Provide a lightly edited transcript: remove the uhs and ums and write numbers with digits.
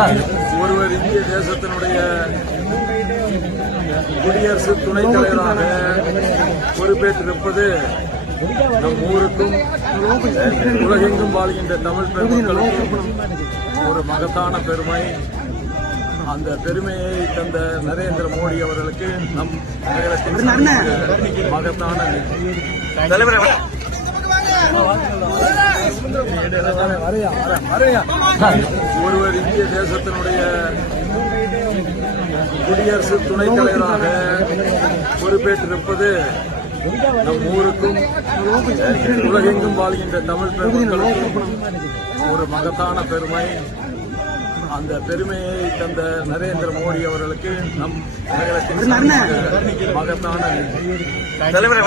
ஒருவர் இந்திய தேசத்தினுடைய குடியரசு துணைத் தலைவராக பொறுப்பேற்றிருப்பது நம் ஊருக்கும் உலகெங்கும் வாழ்கின்ற தமிழ் பெருமக்களுக்கும் ஒரு மகத்தான பெருமை. அந்த பெருமையை தந்த நரேந்திர மோடி அவர்களுக்கு நம் நகரத்தின் மகத்தான தலைவர். ஒருவர் இந்திய தேசத்தினுடைய குடியரசு துணைத் தலைவராக பொறுப்பேற்றிருப்பது நம் ஊருக்கும் உலகெங்கும் வாழ்கின்ற தமிழ் பெருமக்களுக்கும் ஒரு மகத்தான பெருமை. அந்த பெருமையை தந்த நரேந்திர மோடி அவர்களுக்கு நம் நகரத்தின் மகத்தான தலைவர்.